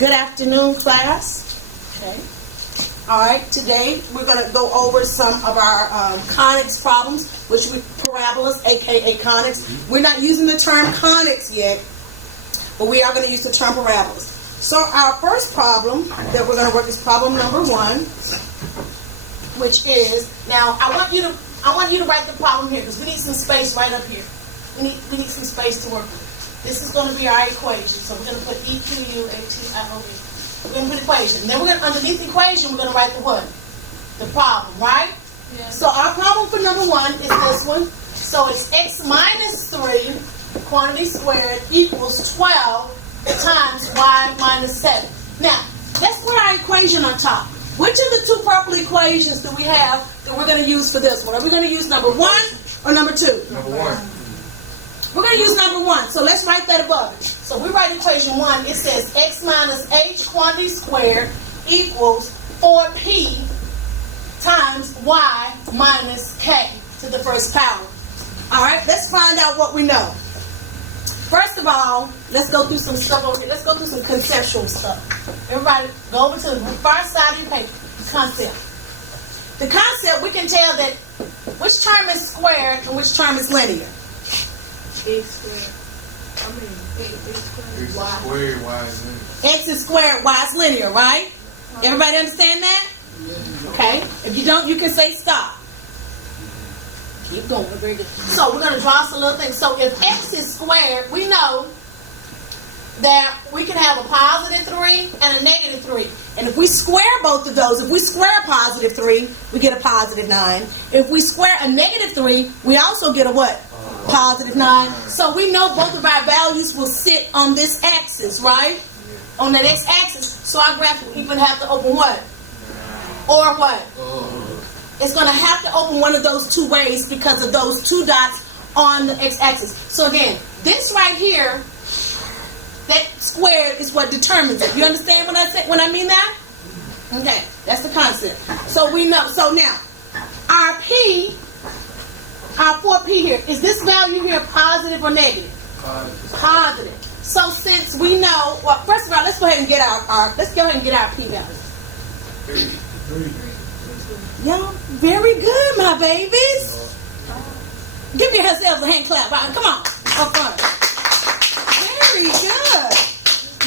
Good afternoon, class. Okay. All right, today we're going to go over some of our conics problems, which we parabolas, aka conics. We're not using the term conics yet, but we are going to use the term parabolas. So our first problem that we're going to work is problem number 1, which is, now I want you to write the problem here because we need some space right up here. We need some space to work with. This is going to be our equation. So we're going to put EQUATION. We're going to put equation. And then we're going to, underneath the equation, we're going to write the what? The problem, right? Yeah. So our problem for number 1 is this one. So it's x minus 3 quantity squared equals 12 times y minus 7. Now, let's put our equation on top. Which of the two purple equations do we have that we're going to use for this one? Are we going to use number 1 or number 2? Number 1. We're going to use number 1, so let's write that above it. So we write equation 1. It says x minus h quantity squared equals 4p times y minus k to the first power. All right, let's find out what we know. First of all, let's go through some stuff over here. Let's go through some conceptual stuff. Everybody, go over to the far side of your paper. Concept. The concept, we can tell that which term is squared and which term is linear. X squared. X squared, y is linear. X is squared, y is linear, right? Everybody understand that? Okay. If you don't, you can say stop. Keep going. Very good. So we're going to draw some little things. So if x is squared, we know that we can have a positive 3 and a negative 3. And if we square both of those, if we square a positive 3, we get a positive 9. If we square a negative 3, we also get a what? Positive 9. So we know both of our values will sit on this axis, right? On the x-axis. So our graph will even have to open what? Or what? It's going to have to open one of those two ways because of those two dots on the x-axis. So again, this right here, that squared is what determines it. You understand what I say when I mean that? Okay, that's the concept. So we know. So now, our p, our 4p here, is this value here positive or negative? Positive. So since we know, well, first of all, let's go ahead and get our p value. 3. Y'all, very good, my babies. Give yourselves a hand clap. Right? Come on, up front. Very good.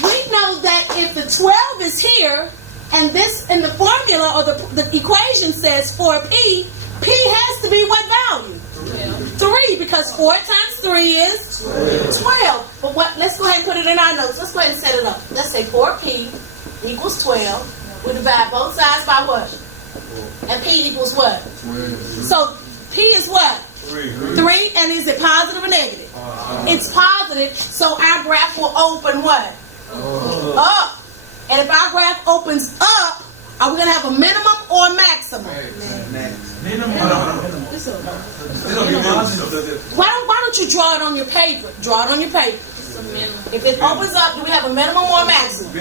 We know that if the 12 is here, and this in the formula or the equation says 4p, p has to be what value? 3, because 4 times 3 is 12. But what? Let's go ahead and put it in our notes. Let's go ahead and set it up. Let's say 4p equals 12. We divide both sides by what? And p equals what? 12. So p is what? 3. 3, and is it positive or negative? It's positive, so our graph will open what? Up. And if our graph opens up, are we going to have a minimum or a maximum? Why don't you draw it on your paper? Draw it on your paper. If it opens up, do we have a minimum or a maximum?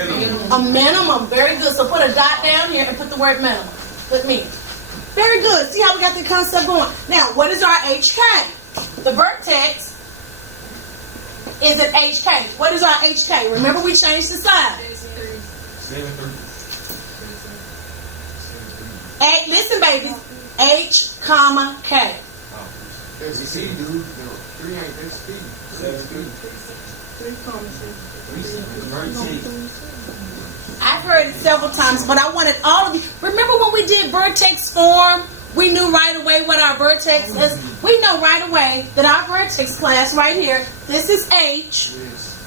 A minimum. Very good. So put a dot down here and put the word minimum. Put me. Very good. See how we got the concept going. Now, what is our HK? The vertex is at HK. What is our HK? Remember we changed the sign. 8, listen, babies. H, comma, K. There's a C, dude. 3 ain't this C. 7, 3. I've heard it several times, but I wanted all of you. Remember when we did vertex form? We knew right away what our vertex is. We know right away that our vertex class right here, this is H.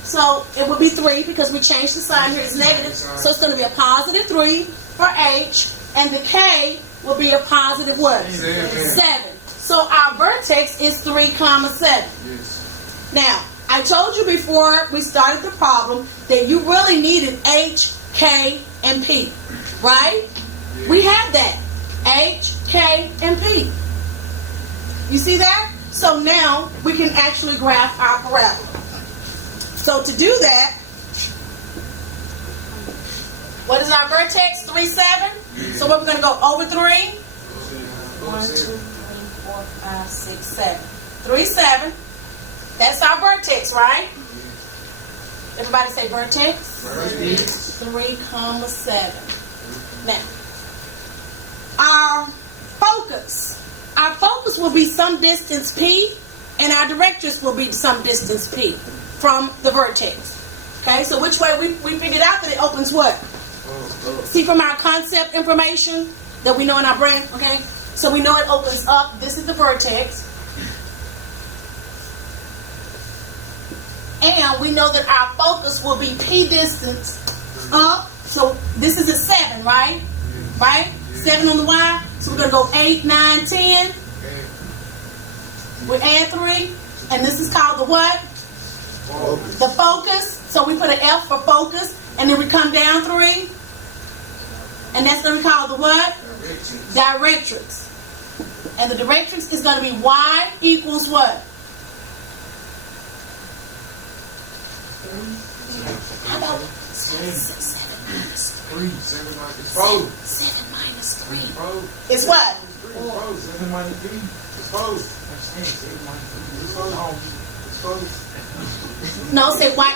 So it would be 3 because we changed the sign here. It's negative. So it's going to be a positive 3 for H. And the K will be a positive what? 7. So our vertex is 3, 7. Now, I told you before we started the problem that you really needed H, K, and P, right? We have that. H, K, and P. You see that? So now we can actually graph our parabola. So to do that, what is our vertex? 3, 7. So we're going to go over 3. 1, 2, 3, 4, 5, 6, 7. 3, 7. That's our vertex, right? Everybody say vertex. Vertex. 3,7. Now, our focus will be some distance P, and our directrix will be some distance P from the vertex. Okay, so which way we figured out that it opens what? See from our concept information that we know in our brain, okay? So we know it opens up. This is the vertex. And we know that our focus will be P distance up. So this is a 7, right? Right? 7 on the Y. So we're going to go 8, 9, 10. We add 3. And this is called the what? The focus. So we put an F for focus. And then we come down 3. And that's going to be called the what? Directrix. And the directrix is going to be Y equals what? How about 7 minus 3? 7 minus 4. 7 minus 3. 4. It's what? 4. 7 minus 3. It's 4. 7 minus 3. It's 4. No, say y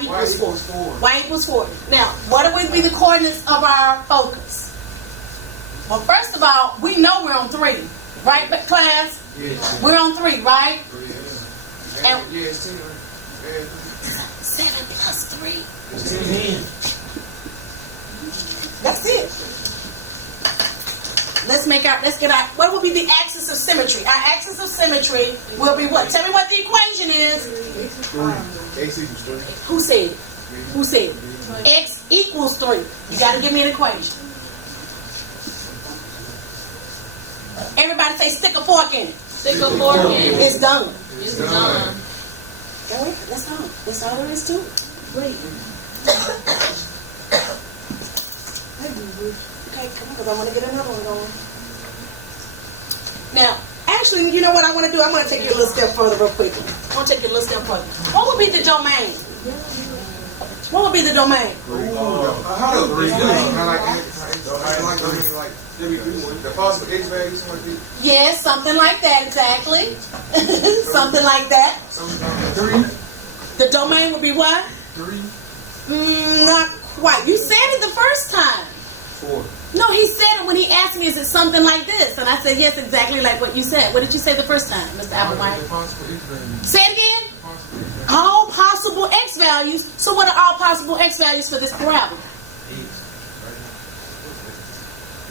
equals 4. Y equals 4. Now, what would be the coordinates of our focus? Well, first of all, we know we're on 3. Right, class? Yes. We're on 3, right? And yeah, it's 10. 7 plus 3. It's 10. That's it. Let's get out. What will be the axis of symmetry? Our axis of symmetry will be what? Tell me what the equation is. X equals 3. Who said it? Who said it? X equals 3. You got to give me an equation. Everybody say stick a fork in it. Stick a fork in it. It's done. It's done. All right, that's all. That's all there is to it. Wait. Okay, come on, because I want to get another one going. Now, actually, you know what I want to do? I'm going to take you a little step further real quickly. I want to take you a little step further. What would be the domain? What would be the domain? The possible X value, something like that. Yes, something like that, exactly. Something like that. 3. The domain would be what? 3. Not quite. You said it the first time. 4. No, he said it when he asked me, is it something like this? And I said, yes, exactly like what you said. What did you say the first time, Mr. Applewhite? Say it again. All possible X values. So what are all possible X values for this parabola?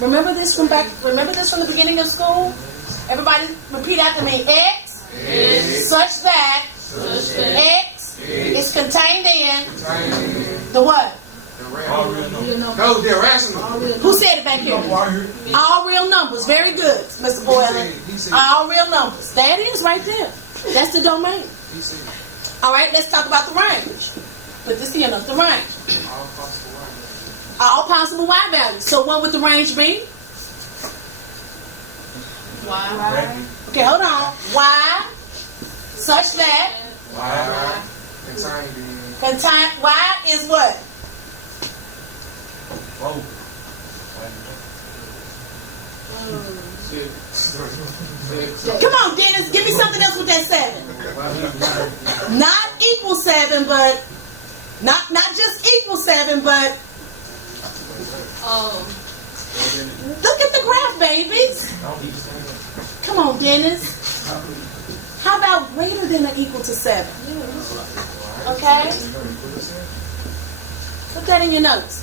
Remember this from the beginning of school? Everybody repeat after me. X. Such that X is contained in the what? No, they're rational. Who said it back here? All real numbers. Very good, Mr. Boylan. All real numbers. That is right there. That's the domain. All right, let's talk about the range. Put this here, the range. All possible Y values. So what would the range be? Y. Okay, hold on. Y such that contain Y is what? Come on, Dennis, give me something else with that 7. Not equal 7, but not just equal 7, but look at the graph, babies. Come on, Dennis. How about greater than or equal to 7? Okay? Put that in your notes.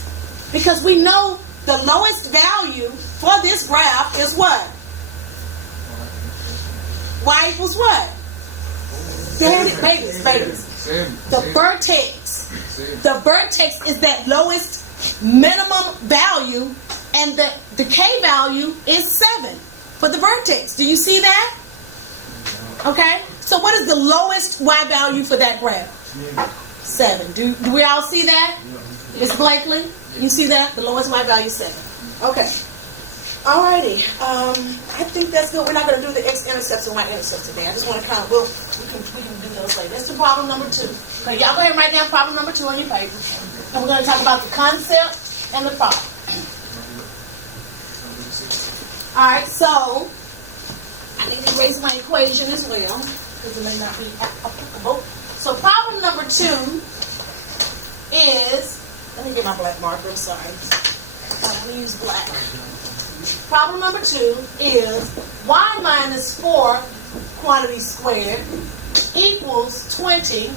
Because we know the lowest value for this graph is what? Y equals what? Babies. The vertex. The vertex is that lowest minimum value, and the K value is 7 for the vertex. Do you see that? Okay. So what is the lowest Y value for that graph? 7. Do we all see that? Miss Blakely? You see that? The lowest Y value is 7. Okay. Alrighty. I think that's good. We're not going to do the x-intercepts and y-intercepts today. I just want to kind of, we can do those later. Let's do problem number 2. Okay, y'all go ahead and write down problem number 2 on your paper. And we're going to talk about the concept and the problem. Alright, so I need to erase my equation as well, because it may not be applicable. So problem number 2 is, let me get my black marker, I'm sorry. I want to use black. Problem number 2 is y minus 4 quantity squared equals 20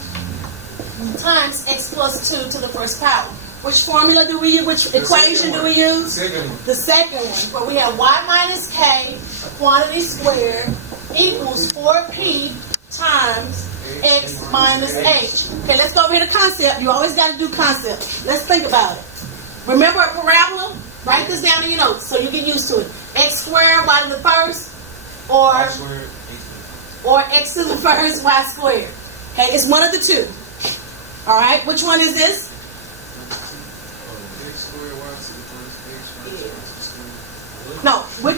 times x plus 2 to the first power. Which formula do we use? Which equation do we use? The second one. Where we have y minus k quantity squared equals 4p times x minus h. Okay, let's go over here to concept. You always got to do concept. Let's think about it. Remember a parabola? Write this down in your notes so you get used to it. X squared, y to the first, or x to the first, y squared. Okay, it's one of the two. All right, which one is this? No, which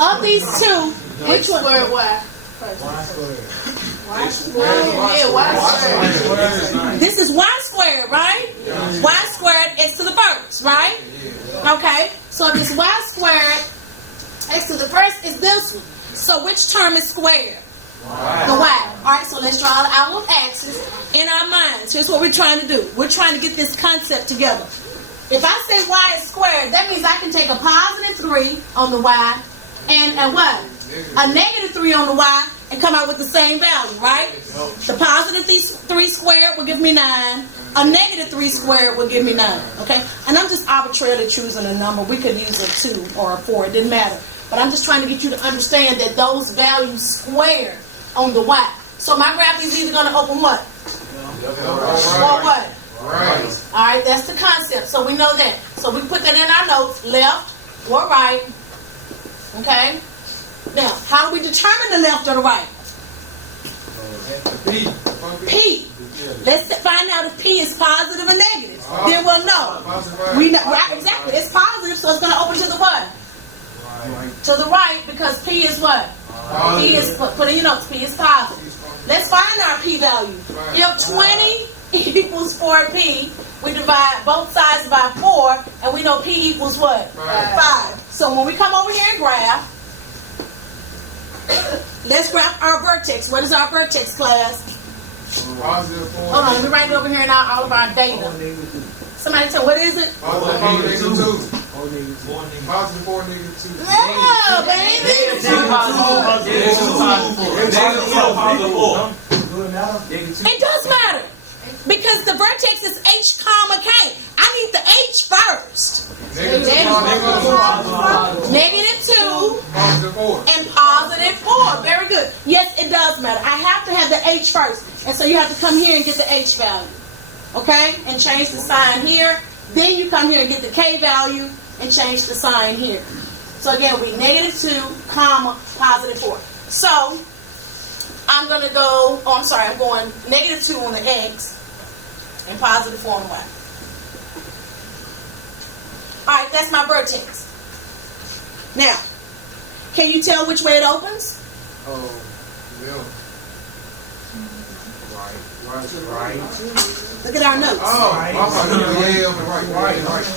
of these two? Which one? Squared y. Y squared. Yeah, y squared. This is y squared, right? Y squared x to the first, right? Okay, so if it's y squared x to the first is this one. So which term is squared? The y. All right, so let's draw our little axis in our minds. Here's what we're trying to do. We're trying to get this concept together. If I say y is squared, that means I can take a positive 3 on the y and a what? A negative 3 on the y and come out with the same value, right? The positive 3 squared will give me 9. A negative 3 squared will give me 9, okay? And I'm just arbitrarily choosing a number. We could use a 2 or a 4. It didn't matter. But I'm just trying to get you to understand that those values squared on the y. So my graph is either going to open what? Or what? Right. All right, that's the concept. So we know that. So we put that in our notes, left or right. Okay? Now, how do we determine the left or the right? P. Let's find out if P is positive or negative. Then we'll know. We know, right? Exactly. It's positive, so it's going to open to the what? To the right, because P is what? P is, put in your notes, P is positive. Let's find our P value. If 20 equals 4p, we divide both sides by 4, and we know p equals what? 5. So when we come over here and graph, let's graph our vertex. What is our vertex, class? Positive 4. Hold on, let me write it over here in all of our data. Somebody tell, what is it? Positive 4, negative 2. Positive 4, negative 2. No, baby. It does matter. Because the vertex is H comma K. I need the H first. Negative 2 and positive 4. Very good. Yes, it does matter. I have to have the H first. And so you have to come here and get the H value. Okay? And change the sign here. Then you come here and get the K value and change the sign here. So again, it'll be negative 2, comma, positive 4. So I'm going to go, I'm going negative 2 on the X. And positive 4 on the y. Alright, that's my vertex. Now, can you tell which way it opens? Oh, yeah. Right. Look at our notes. Right.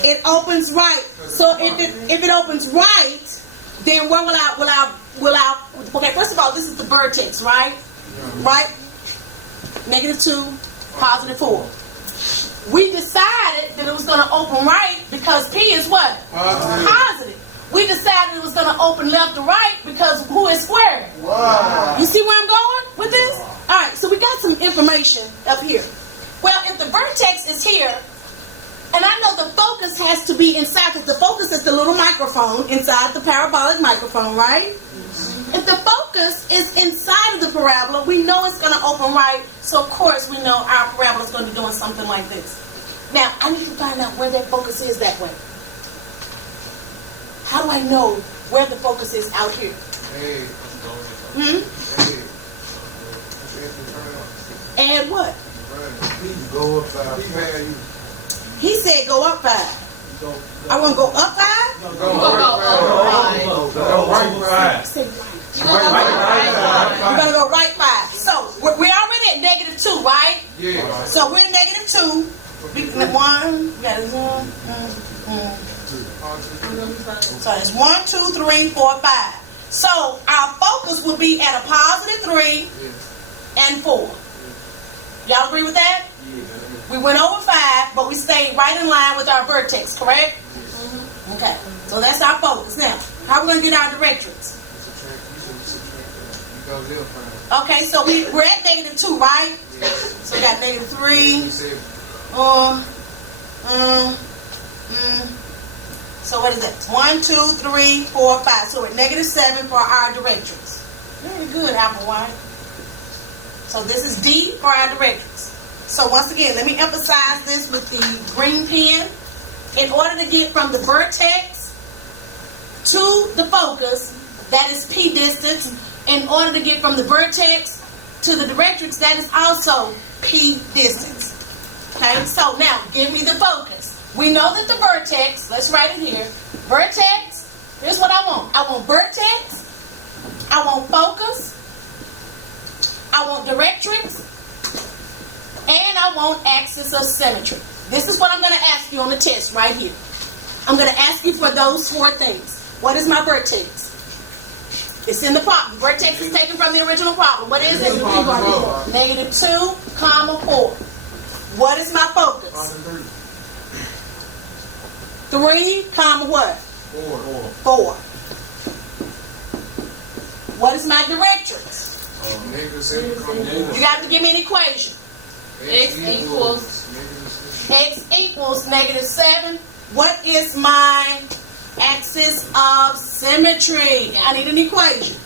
It opens right. So if it opens right, then where will I okay, first of all, this is the vertex, right? Right? Negative 2, positive 4. We decided that it was going to open right because P is what? Positive. We decided it was going to open left to right because who is squared? Wow. You see where I'm going with this? All right, so we got some information up here. Well, if the vertex is here, and I know the focus has to be inside, because the focus is the little microphone inside the parabolic microphone, right? If the focus is inside of the parabola, we know it's going to open right, so of course we know our parabola is going to be doing something like this. Now, I need to find out where that focus is that way. How do I know where the focus is out here? And what? Go up 5. He said go up 5. I want to go up 5? Go right 5. We're going to go right 5. So, we're already at negative 2, right? Yeah. So, we're at negative 2. 1, we got a 1. So, it's 1, 2, 3, 4, 5. So, our focus will be at a positive 3 and 4. Y'all agree with that? We went over 5, but we stayed right in line with our vertex, correct? Okay, so that's our focus. Now, how are we going to get our directrix? Okay, so we're at -2, right? So we got -3. So what is that? 1, 2, 3, 4, 5. So we're at -7 for our directrix. Very good, Applewhite. So this is D for our directrix. So once again, let me emphasize this with the green pen. In order to get from the vertex to the focus, that is P distance. In order to get from the vertex to the directrix, that is also P distance. Okay, so now give me the focus. We know that the vertex, let's write it here. Vertex, here's what I want. I want vertex, I want focus, I want directrix, and I want axis of symmetry. This is what I'm going to ask you on the test right here. I'm going to ask you for those 4 things. What is my vertex? It's in the problem. Vertex is taken from the original problem. What is it? -2, 4. What is my focus? 3, what? 4. What is my directrix? You got to give me an equation. X equals -7. What is my axis of symmetry? I need an equation.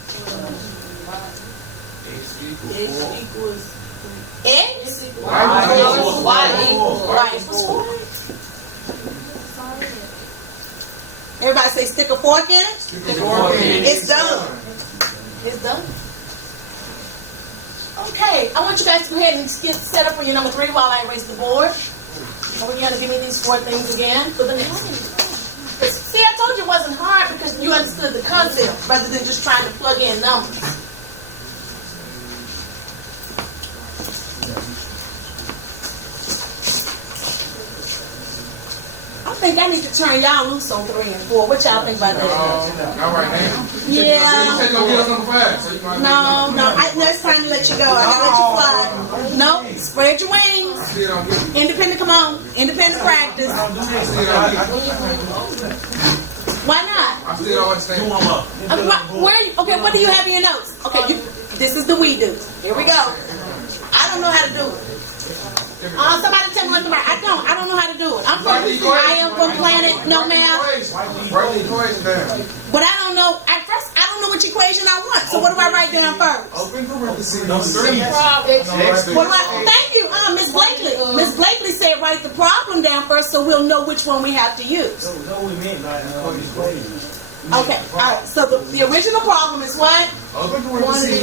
X equals Y equals 4. Everybody say stick a fork in it. It's done. It's done. Okay, I want you guys to go ahead and get set up for your number 3 while I erase the board. So you're going to give me these 4 things again. See, I told you it wasn't hard because you understood the concept rather than just trying to plug in numbers. I think I need to turn y'all loose on 3 and 4. What y'all think about that? Not right now. Yeah. You said you're going to get us number 5. So you might No, it's time to let you go. I gotta let you fly. No, spread your wings. Independent, come on. Independent practice. Why not? I still don't understand. Okay, what do you have in your notes? Okay, this is the we do. Here we go. I don't know how to do it. Somebody tell me what to write. I don't know how to do it. I am from planet no math. Write the equation down. But I don't know. At first, I don't know which equation I want. So what do I write down first? Open parentheses. Thank you, Miss Blakely. Miss Blakely said write the problem down first so we'll know which one we have to use. Okay, all right. So the original problem is what? Open parentheses.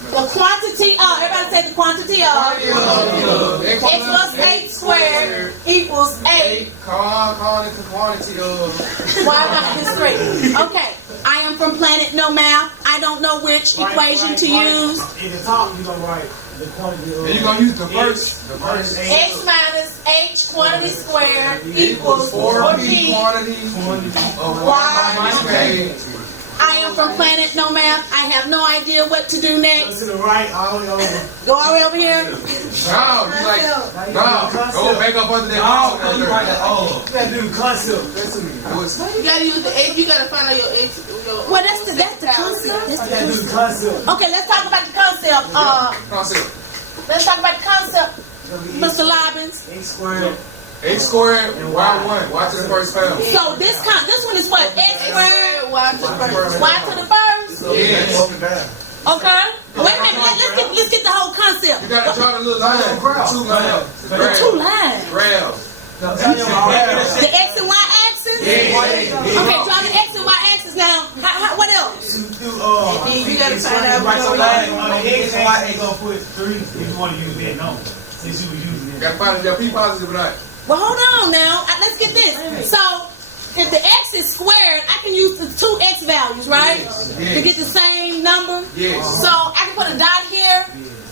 The quantity of, everybody say the quantity of x plus 8 squared equals 8. Call it the quantity of. Why not this 3? Okay, I am from planet no math. I don't know which equation to use. In the top, you're going to write the quantity of. And you're going to use the first. X minus h quantity squared equals 4p quantity of y minus k. I am from planet no math. I have no idea what to do Go next. to the right, all the way over. Go all the way over here. No, go back up under that wall. You got to do the concept. Listen to me. You gotta use the H. You gotta find out your H. Well, that's the concept. You got to do the concept. Okay, let's talk about the concept. Let's talk about the concept, Mr. Lobbins. X squared. X squared and y1. Y to the first power. So this one is what? X squared, Y to the first. y to the first. Yes. Okay. Wait a minute. Let's get the whole concept. You got to draw the little line. 2 lines. The 2 lines. Rails. The X and Y axis. Yeah. Okay, draw the X and Y axis now. What else? You gotta find out. Right, so line on the X and Y, ain't gonna put 3 if you want to use that number. Since you were using it. Got to find your P positive or not. Well, hold on now. Let's get this. So, if the X is squared, I can use the 2 X values, right? Yes. To get the same number. Yes. So, I can put a dot here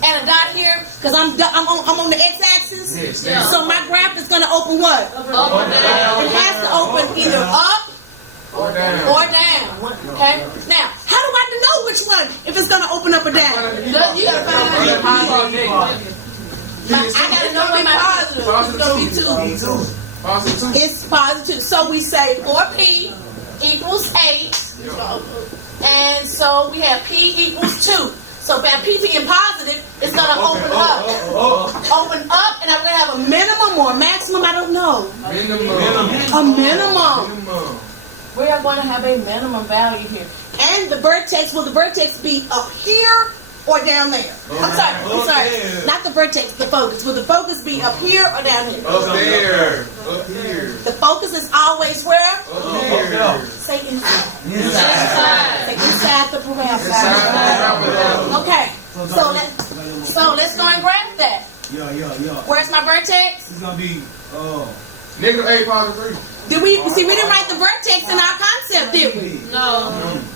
and a dot here because I'm on the X axis. Yes. So, my graph is going to open what? Up or down. It has to open either up Or down. or down. Okay? Now, how do I know which one? If it's going to open up or down? You gotta find out your P. I gotta know what my Positive. It's gonna be 2. Me too. Positive 2. It's positive. So we say 4p equals 8. And so we have p equals 2. So if I have p being positive, it's gonna open up. Open up, and I'm gonna have a minimum or a maximum, I don't know. Minimum. A minimum. Minimum. We are going to have a minimum value here. And the vertex, will the vertex be up here or down there? I'm sorry. Not the vertex, the focus. Will the focus be up here or down here? Up there. Up here. The focus is always where? Up here. Say inside. Inside. Say inside the parabola. Inside. Okay. So let's go and graph that. Yeah. Where's my vertex? It's gonna be Negative 8, positive 3. Did we didn't write the vertex in our concept, did we? No.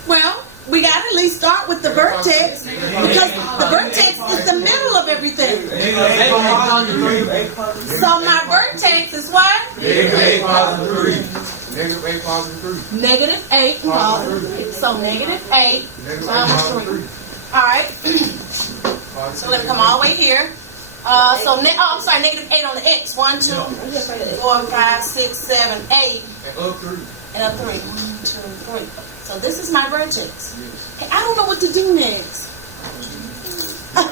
Well, we got to at least start with the vertex because the vertex is the middle of everything. So my vertex is what? Negative 8, positive 3. Negative 8, positive 3. Negative 8 positive 3. So negative 8 Negative 8, times positive 3. All right. So let me come all the way here. I'm sorry, negative 8 on the x. 1, 2, 4, 5, 6, 7, 8. And up 3. And up 3. 1, 2, 3. So this is my vertex. Okay, I don't know what to do next. You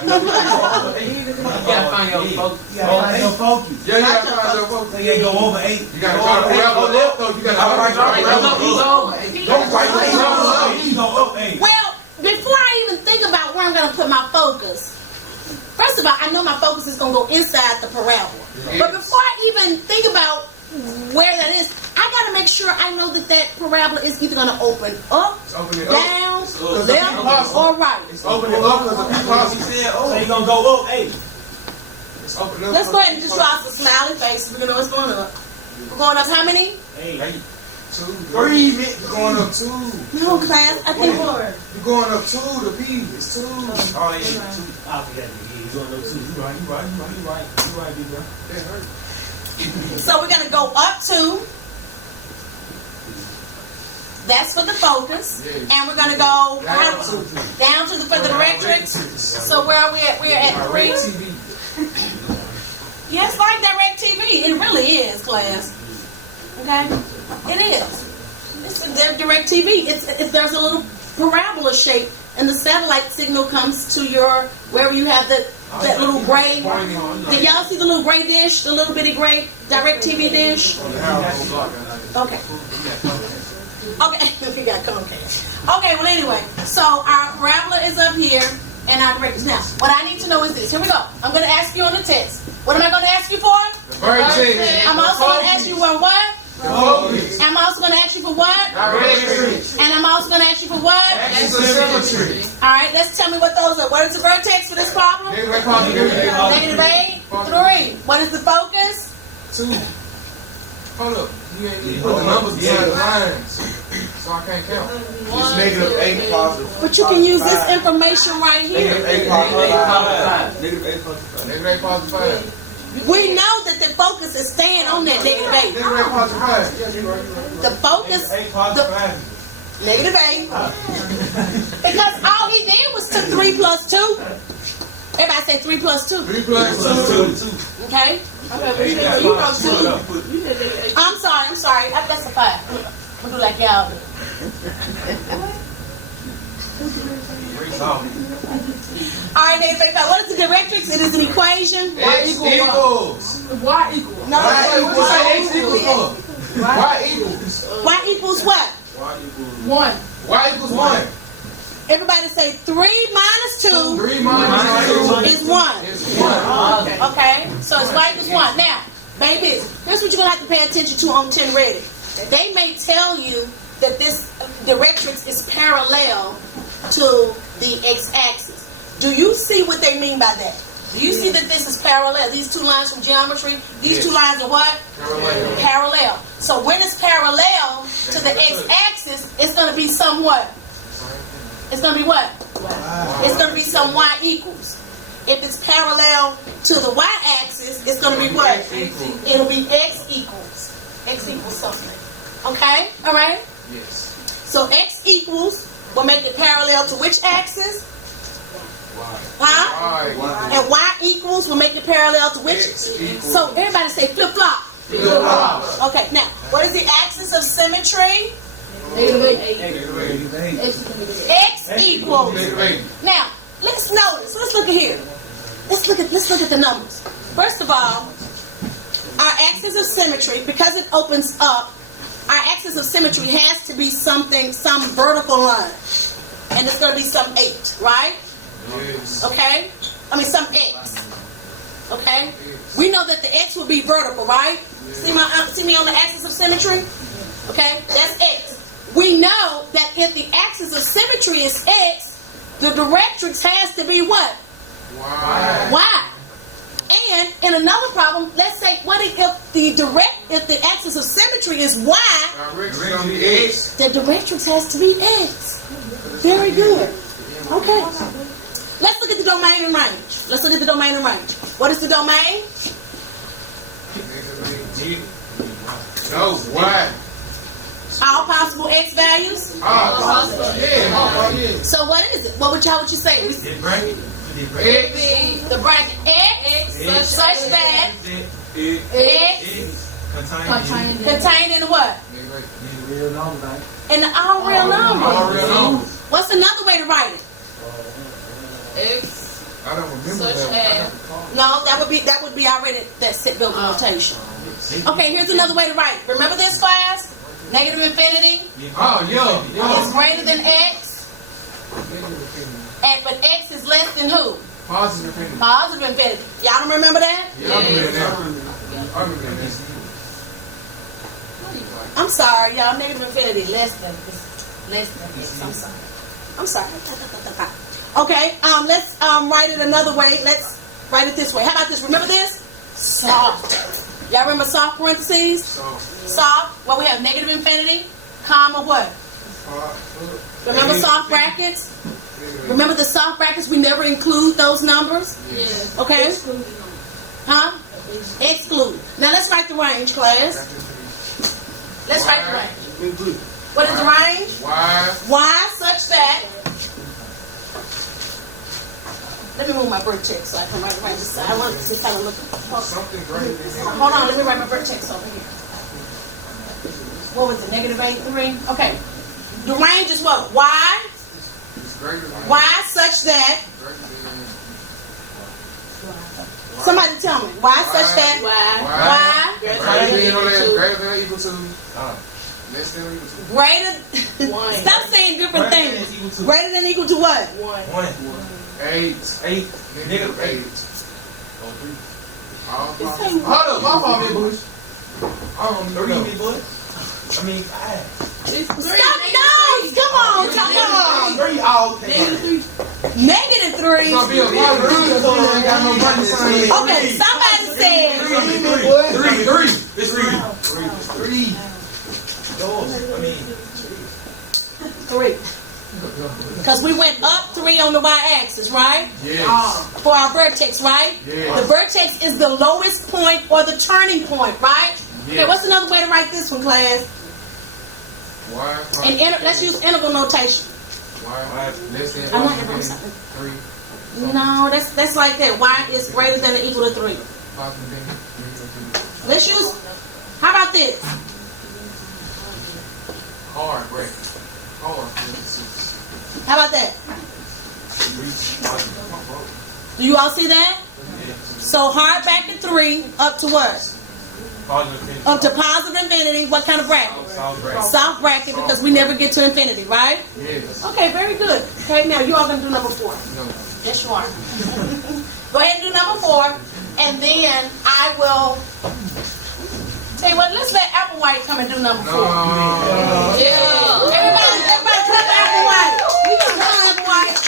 gotta find your focus. Yeah, you gotta find your focus. You ain't go over 8. You gotta try to parabola up, though. You gotta try to parabola up. Don't write the numbers up. You go up 8. Well, before I even think about where I'm going to put my focus, first of all, I know my focus is going to go inside the parabola. But before I even think about where that is, I got to make sure I know that parabola is either going to open up, down, left, or right. It's opening up because of positive. So you gonna go up 8. It's opening up. Let's go ahead and just draw some smiley faces. We're going to know what's going up. We're going up how many? 8. 2. 3. You're going up 2. No, class. I think we're... You're going up 2. The P is 2. Oh, yeah, 2. I forgot. You gonna go 2. You right, big girl. That hurt. So we're going to go up 2. That's for the focus. And we're going to go down to for the directrix. So where are we at? We're at 3. Yeah, it's like DirecTV. It really is, class. Okay? It is. It's DirecTV. It's there's a little parabola shape, and the satellite signal comes to your wherever you have that little gray. Did y'all see the little gray dish? The little bitty gray DirecTV dish? Okay. Okay, we got Comcast. Okay, well anyway, so our parabola is up here, and our directrix. Now, what I need to know is this. Here we go. I'm going to ask you on the test. What am I going to ask you for? Vertex. I'm also going to ask you for what? Focus. I'm also going to ask you for what? Directrix. And I'm also going to ask you for what? Axis of symmetry. All right, let's tell me what those are. What is the vertex for this problem? Negative 8, positive 3. Negative 8, 3. What is the focus? 2. Hold up. You put the numbers behind the lines, so I can't count. It's negative 8 positive. But you can use this information right Negative here. 8 positive 5. Negative 8 positive 5. Negative 8, positive 5. We know that the focus is staying on that negative 8. Negative 8, positive 5. Yes, you're right. The focus, negative 8. Because all he did was took 3 plus 2. Everybody say 3 plus 2. 3 plus 2. Okay? You wrote 2. You said that. I'm sorry. That's a 5. We'll do like y'all do. All right, negative 8. What is the directrix? It is an equation. X equals. Y equals. No, Y equals. X equals. Y equals. Y equals what? 1. Y equals 1. Everybody say 3 minus 2 3 minus 2 is 1. is 1. Okay, so it's y equals 1. Now, baby, here's what you're going to have to pay attention to on 10 ready. They may tell you that this directrix is parallel to the x-axis. Do you see what they mean by that? Do you see that this is parallel? These 2 lines from geometry, these 2 lines are what? Parallel. So when it's parallel to the x-axis, it's going to be somewhat. It's going to be what? It's going to be some y equals. If it's parallel to the y-axis, it's going to be what? It'll be x equals. X equals something. Okay? All right? Yes. So x equals will make it parallel to which axis? Huh? And y equals will make it parallel to which? So everybody say flip flop. Okay, now what is the axis of symmetry? X equals. Now let's notice. Let's look at here. Let's look at the numbers. First of all, our axis of symmetry, because it opens up, our axis of symmetry has to be some vertical line, and it's going to be some 8, right? Okay. I mean some x. Okay. We know that the x will be vertical, right? See me on the axis of symmetry? Okay, that's x. We know that if the axis of symmetry is x, the directrix has to be what? Y. And in another problem, let's say, what if the axis of symmetry is y, the directrix has to be x. Very good. Okay. Let's look at the domain and range. Let's look at the domain and range. What is the domain? No, why? All possible x values. So what is it? What would you say? The bracket. The bracket x such that x contained in what? In the all real number. What's another way to write it? X. I don't remember Such that. as. No, that would be already that set building notation. Okay, here's another way to write it. Remember this class? Negative infinity is greater than x, but x is less than who? Positive infinity. Positive infinity. Y'all don't remember that? Yeah, I remember that. I'm sorry, y'all. Negative infinity less than x. I'm sorry. Okay, let's write it another way. Let's write it this way. How about this? Remember this? Soft. Y'all remember soft parentheses? Soft. Well, we have negative infinity, comma what? Remember soft brackets? Remember the soft brackets? We never include those numbers. Yes. Okay? Huh? Exclude. Now let's write the range, class. Let's write the range. What is the range? Y such that. Let me move my vertex so I can write the range. I want to kind of look. Something greater than Hold on, let me write my vertex over here. What was it? Negative 83? Okay. The range is what? Y. Y such that. Somebody tell me. Y such that. Y. Greater than or equal to. Less than or equal to. Greater. Stop saying different things. Greater than equal to what? 1. 8. Negative 8. Hold up, my fault, Big Bush. 3 me, Bush. I mean, 5. Stop. No. Come on. 3 all. Negative 3. It's gonna be a lot of rules, so I ain't got no money sign. Okay, somebody said. 3. It's 3. 3. Because we went up 3 on the y-axis, right? Yes. For our vertex, right? Yes. The vertex is the lowest point or the turning point, right? Yes. Okay, what's another way to write this one, class? Y. Let's use interval notation. Y. Less than I'm or not equal to 3. No, that's like that. Y is greater than or equal to 3. Let's use, how about this? Hard break. How about that? Do you all see that? So hard back at 3, up to what? Up to positive infinity. What kind of bracket? Soft bracket, because we never get to infinity, right? Yes. Okay, very good. Okay, now you all gonna do number 4. No. Yes, you are. Go ahead and do number 4, and then I will. Tell you what, let's let Applewhite come and do number 4. Yeah. Everybody clap Applewhite. Come on, Applewhite.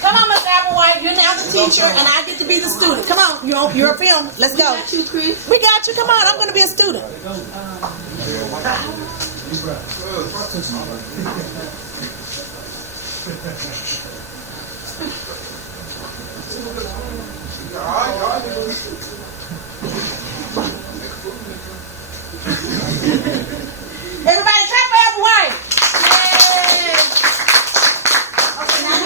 Come on, Mr. Applewhite. You're now the teacher, and I get to be the student. Come on, you're a film. Let's go. We got you, Chris. We got you. Come on, I'm going to be a student. Everybody clap for Applewhite. Yay. Okay, now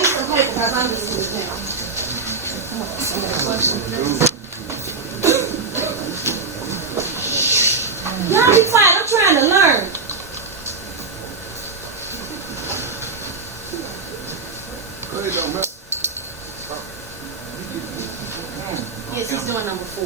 be quiet. I'm trying to learn. It don't matter. Yes, he's doing number 4.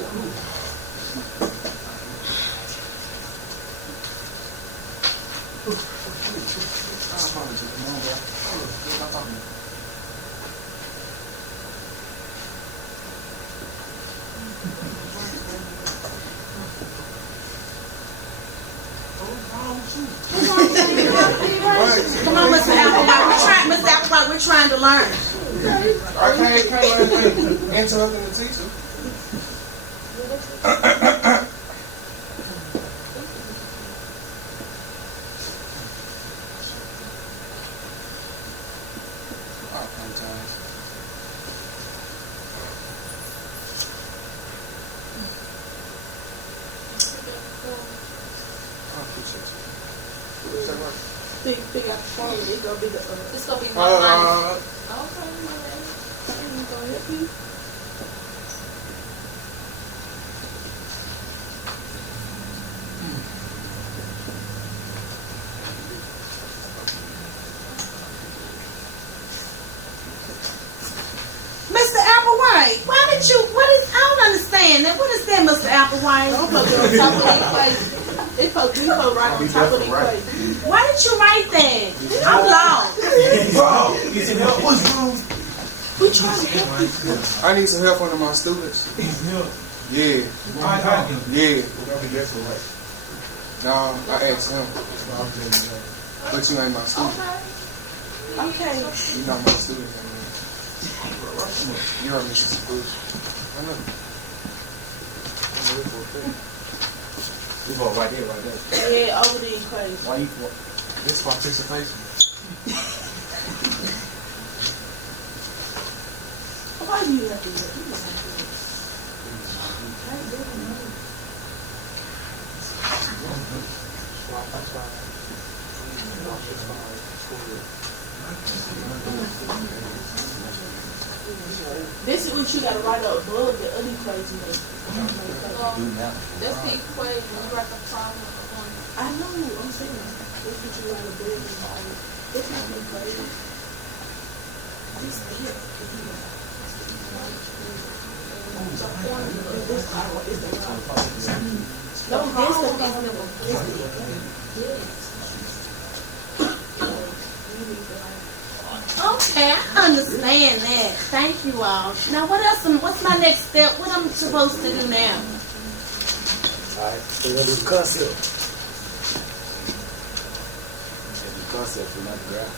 Come on, Mr. Applewhite. Mr. Applewhite, we're trying to learn. I can't learn interrupting the teacher. Big up forward. It's gonna be the. It's gonna be my line. Okay, I'm gonna help you. Mr. Applewhite, why did you? I don't understand that. What is that, Mr. Applewhite? I'm supposed to be on top of the equation. It's supposed to be right on top of the equation. Why did you write that? I'm lost. What's wrong? We trying to help you. I need some help from my students. Yeah. Yeah. No, I asked him. But you ain't my student. Okay. You're not my student. You're a Mrs. Food. I know. We vote right there, right there. Yeah, over the equation. Why you vote? This participation. Why do you have to do that? This is what you gotta write up above the other equation. That's the equation. You write the problem on. I know, I'm saying this is what you write above the equation. It's not the equation. This here. Okay, I understand that. Thank you all. Now, what else? What's my next step? What I'm supposed to do now? Alright, so we're gonna do the concept. The concept, not the graph.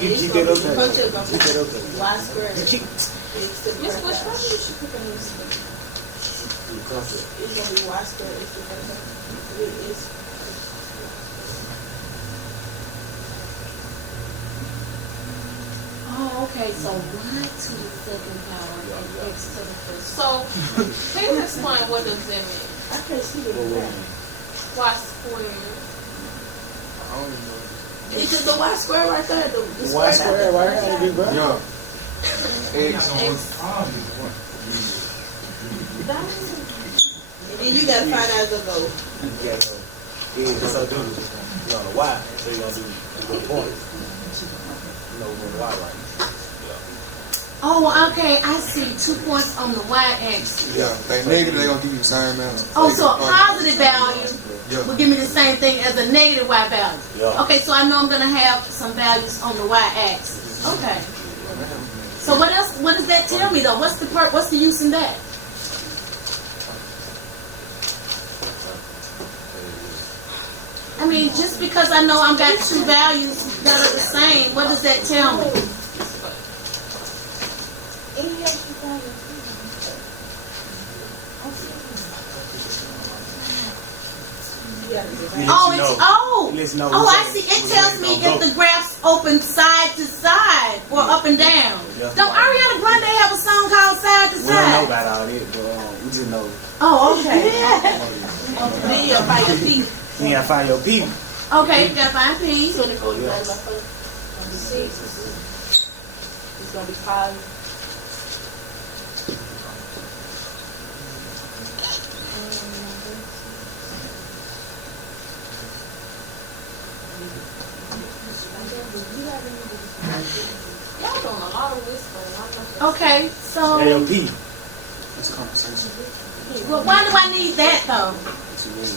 Keep that up there. Keep that up there. Y squared. Yes, which one you should pick on this? The concept. It's gonna be Y squared. It's the first. It is. Oh, okay. So y to the second power and x to the first. So, please explain what does that mean? I can't see the graph. Y squared. I don't even know. It's just the Y square right there. The Y square, right here, big bro. Yeah. X. And then you gotta find out the goal. Yeah, so do you on the Y, so you're gonna do the point. You know, with the Y right. Oh, okay. I see 2 points on the y-axis. Yeah. They negative, they're going to give you the same amount. Oh, so a positive value Yeah. will give me the same thing as a negative y value. Yeah. Okay, so I know I'm gonna have some values on the y-axis. Okay. So what else? What does that tell me though? What's the use in that? I mean, just because I know I've got two values that are the same, what does that tell me? I see. It tells me if the graphs open side to side or up and down. Don't Ariana Grande have a song called Side to Side? We don't know about all that, but we just know. Oh, okay. Then you find your P. You gotta find your people. Okay, you gotta find P. So they go divided by 4. It's gonna be positive. Okay, so LP. It's a conversation. well, why do I need that though? What you mean?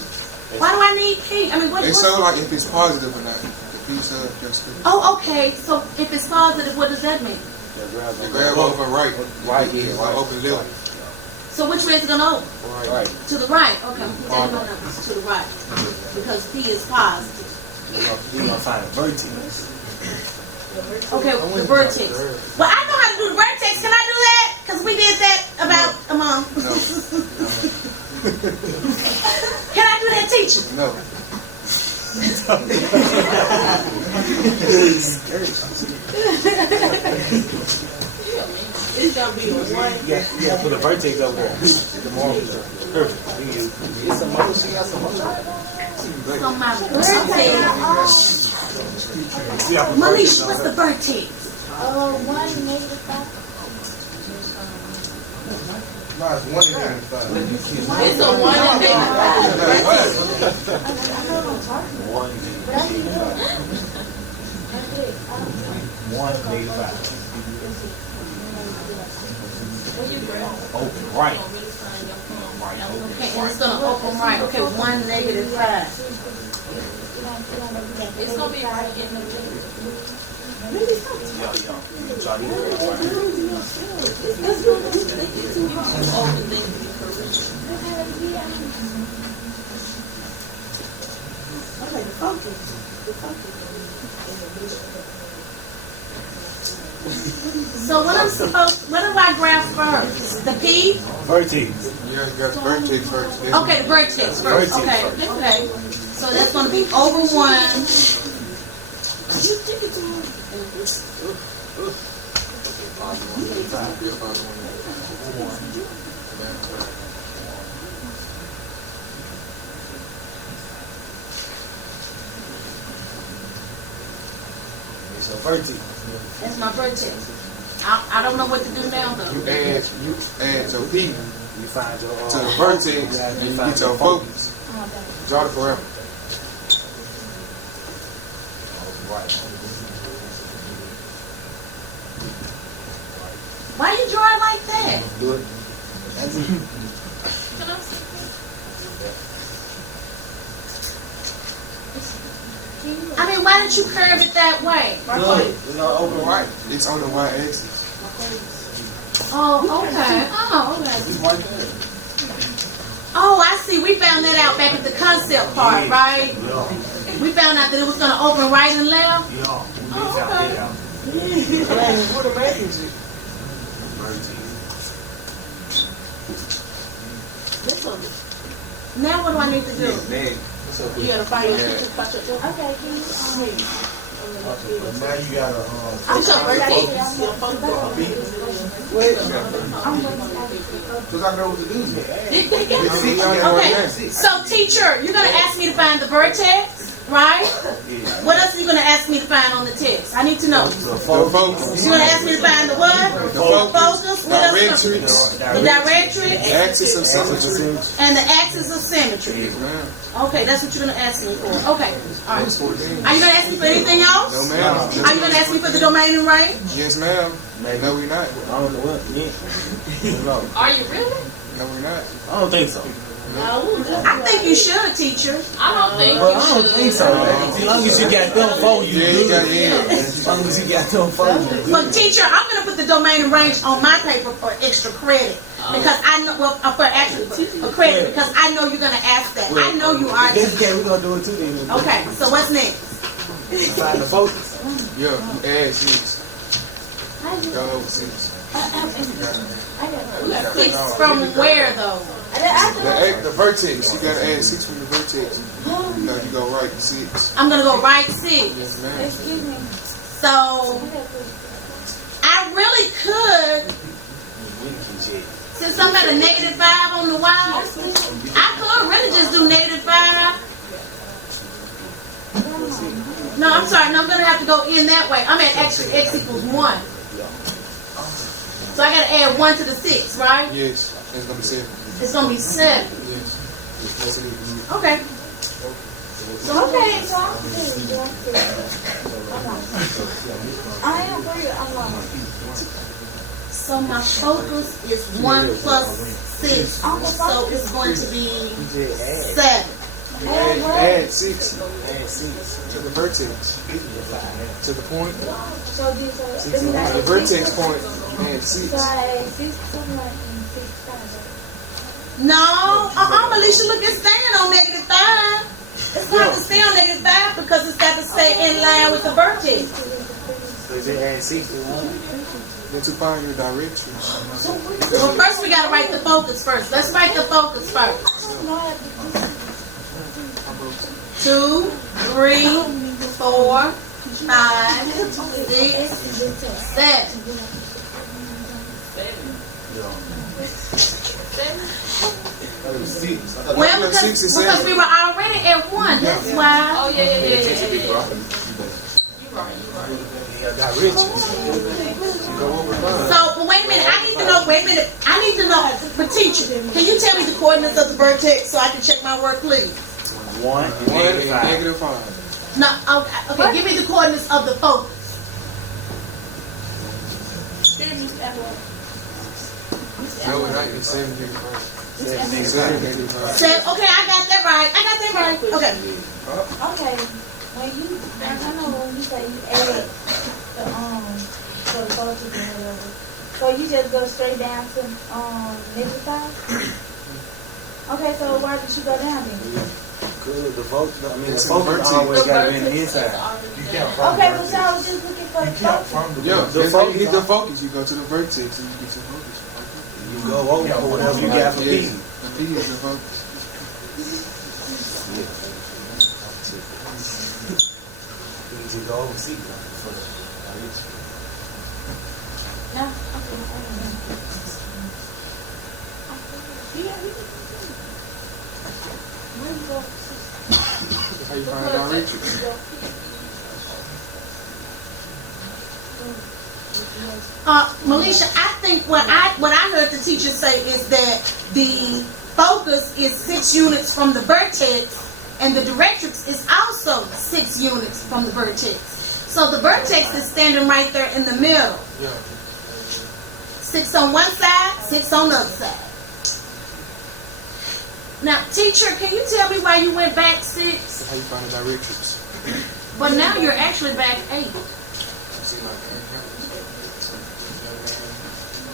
Why do I need P? I mean, what? They so like if it's positive or not. The pizza, that's good. Oh, okay. So if it's positive, what does that mean? You grab over right. Right, It's yeah, like right. open lip. So which way is it gonna open? Right. Right. To the right. Okay, I'm putting that numbers to the right because P is positive. You're gonna find a vertex. Okay, the vertex. Well, I know how to do the vertex. Can I do that? Because we did that about a month. No. Can I do that, teacher? No. It's gonna be a one. Yeah, put a vertex over there. The more perfect. It's a motion. She got some motion. So my vertex. Manish, what's the vertex? 1 negative 5. No, it's 1 and 5. It's a 1 and Open right. Okay, and it's gonna open right. Okay, 1 negative 5. it's gonna be right in the middle. Try these right. Okay, the focus. So what do I grab first? The P? Vertex. You got the vertex first. Yes. Okay, the vertex first. Vertex Okay, first. okay. So that's gonna be over 1. It's a vertex. That's my vertex. I don't know what to do now though. You add your P You find your to the vertex and you get your focus. Draw the parabola. Right. Why you draw it like that? Do it. That's it. Can I see? I mean, why didn't you curve it that way? Good. We're gonna open right. It's on the y-axis. Oh, okay. Oh, okay. It's right there. Oh, I see. We found that out back at the concept part, right? Yeah. We found out that it was going to open right and left. Yeah. Oh, okay. What a man is it? This one. Now what do I need to do? Man. You gotta find your teacher. Okay, can you Now you gotta, It's your birthday. Because I know what to do. Okay. So, teacher, you're going to ask me to find the vertex, right? What else are you going to ask me to find on the text? I need to know. The focus. You're going to ask me to find the what? The focus. Focus. What else? Directrix. The directrix Axis of symmetry. and the axis of symmetry. Okay, that's what you're going to ask me for. Okay. All right. Are you going to ask me for anything else? No, ma'am. Are you going to ask me for the domain and range? Yes, ma'am. No, we not. I don't know what. Yeah. No. Are you really? No, we not. I don't think so. I think you should, teacher. I don't think But you I don't should. think so. As long as you got them for you, Yeah, you got good. As long as you got them for you. But teacher, I'm going to put the domain and range on my paper for extra credit. Because I know, well, for credit, because I know you're going to ask that. I know you are. Okay, we're gonna do it too then. Okay, so what's next? Find the focus. Yeah, you add 6. Go over 6. 6 from where, though? The vertex. You got to add 6 from the vertex. No, you go right 6. I'm going to go right 6. Yes, ma'am. Excuse me. So, I really could, since I'm at a -5 on the y, I could really just do -5. No, I'm sorry. No, I'm going to have to go in that way. I'm at x equals 1. So I got to add 1 to the 6, right? Yes, that's going to be 7. It's going to be 7. Yes. That's it. Okay. Okay, so I agree. So my focus is 1 plus 6. So it's going to be 7. Add 6 And 6. to the vertex. To the point. So these are, The vertex point, add 6. so I add 6, something like 6 times. No, Alicia, look, it's staying on -5. It's going to stay on -5 because it's got to stay in line with the vertex. So is it add 6 to 1? Then to find your directions. Well, first we got to write the focus first. Let's write the focus first. 2, 3, 4, 5, 6, 7. Well, because we were already at 1. That's why. Oh, yeah. You directions. So, but wait a minute. I need to know. Wait a minute. I need to know. But teacher, can you tell me the coordinates of the vertex so I can check my work, please? 1 and 1 and -5. -5. No. Okay. Give me the coordinates of the focus. No, we're not. It's 7 -5. 7 -5. Okay, I got that right. Okay. Okay, when you, I know when you say you add the, for the focus and whatever, so you just go straight down to, -5? Okay, so why did you go down then? Good. The vote. I mean, the It's focus vertex. always got to be in the vertex is inside. already You there. count from Okay, the but vertex. y'all was just looking for the You count focus. from the Yeah, vertex. that's how you focus. get the focus. You go to the vertex and you get your focus. You go over for whatever you got for Yeah. P. The P is the focus. You go over C. That's how you find directions. Melisha, I think what I heard the teacher say is that the focus is 6 units from the vertex, and the directrix is also 6 units from the vertex. So the vertex is standing right there in the middle. Yeah. 6 on one side, 6 on the other side. Now, teacher, can you tell me why you went back 6? That's how you find the directions. But now you're actually back 8. See, like,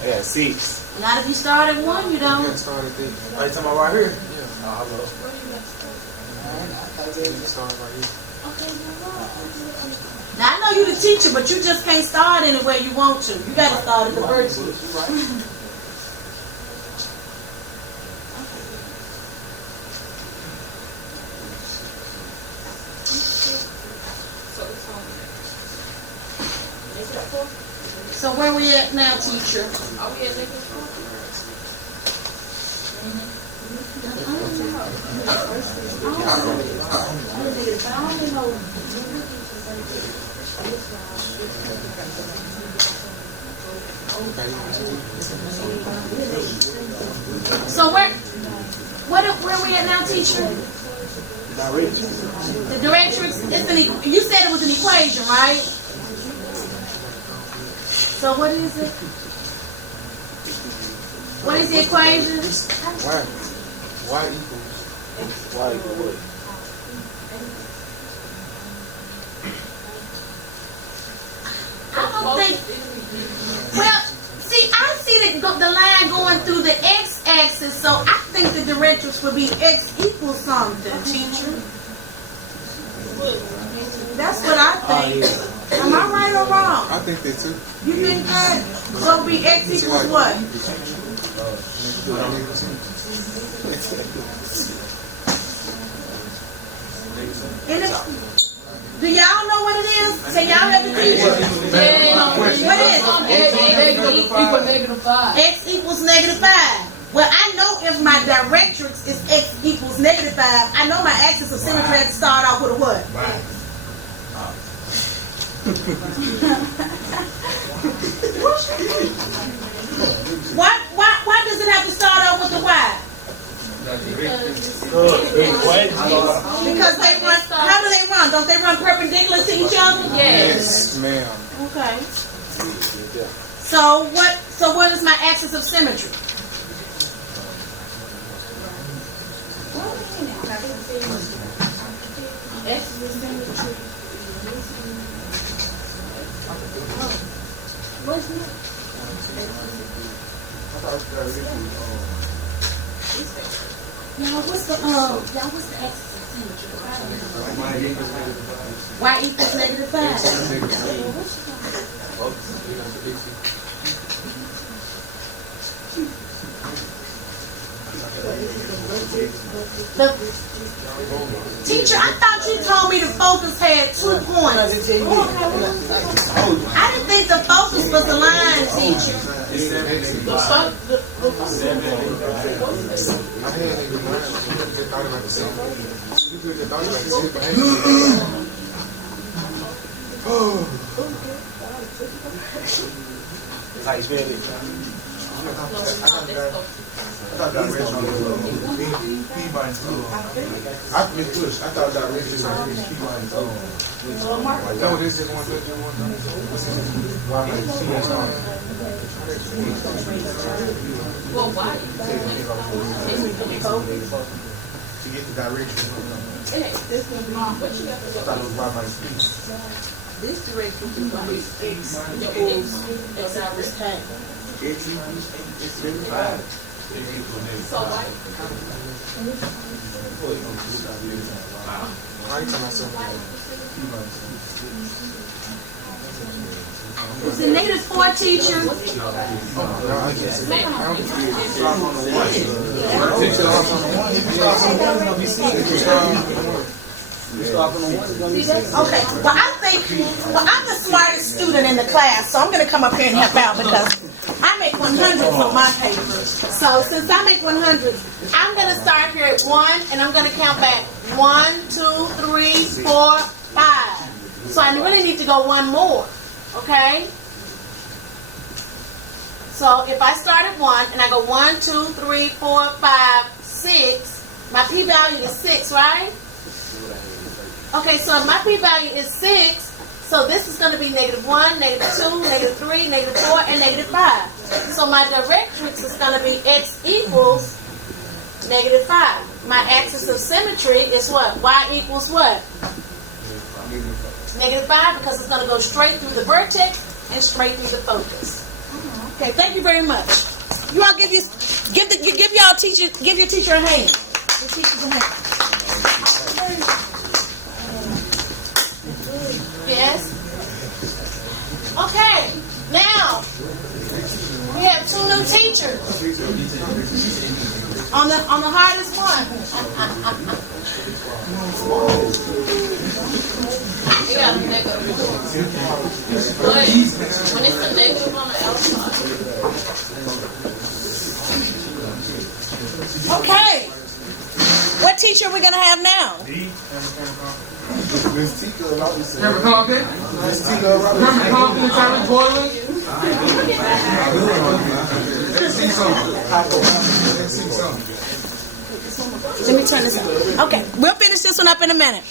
I got 6. Not if you start at 1, you you don't. gotta start at there. Are you talking about right here? Yeah. Oh, hello. You start right here. Now, I know you're the teacher, but you just can't start anywhere you want to. You got to start at the vertex. So it's on. So where we at now, teacher? Are we at -4? So where we at now, teacher? Directions. The directrix is you said it was an equation, right? So what is it? What is the equation? Y equals. Why what? I don't think. Well, see, I see the line going through the x-axis, so I think the directrix would be x equals something, teacher. That's what I think. Am I right or wrong? I think that too. You think that? So it'd be x equals what? Do y'all know what it is? Say y'all have the teacher. What is it? X equals -5. Well, I know if my directrix is x equals -5, I know my axis of symmetry has to start off with a what? Why does it have to start off with the y? Because they run. How do they run? Don't they run perpendicular to each other? Yes. Yes, ma'am. Okay. So what? So what is my axis of symmetry? What's that? Y'all, what's the axis of symmetry? Y equals negative 5. Teacher, I thought you told me the focus had 2 points. I didn't think the focus was a line, teacher. My hand ain't even mine. You could have thought about the same thing. You could have thought about the same thing. That's how you spell it. I thought direction was P minus 2. I been pushed. I thought direction was P minus 2. no, this is one. Well, why? To get the direction. I thought it was Y minus 3. This direction is x equals x time. So why? I ain't talking about something. It's a negative 4, teacher. No, I just said, I don't Okay, well, I'm the smartest student in the class, so I'm going to come up here and help out because I make 100s on my paper. So since I make 100s, I'm going to start here at 1, and I'm going to count back 1, 2, 3, 4, 5. So I really need to go 1 more, okay? So if I start at 1, and I go 1, 2, 3, 4, 5, 6, my p-value is 6, right? Okay, so if my p-value is 6, so this is going to be -1, -2, -3, -4, and -5. So my directrix is going to be x equals -5. My axis of symmetry is what? Y equals what? -5, because it's going to go straight through the vertex and straight through the focus. Okay, thank you very much. You all give your teacher a hand. Give teachers a hand. Yes. Okay. Now we have 2 new teachers on the hardest one. You got a negative. But when it's a negative on the outside. Okay. What teacher are we gonna have now? Miss Tika Robbie said. Remember Compton? Miss Tika Robbie Remember Compton time in Portland? Let's see something. Let me turn this up. Okay, we'll finish this one up in a minute.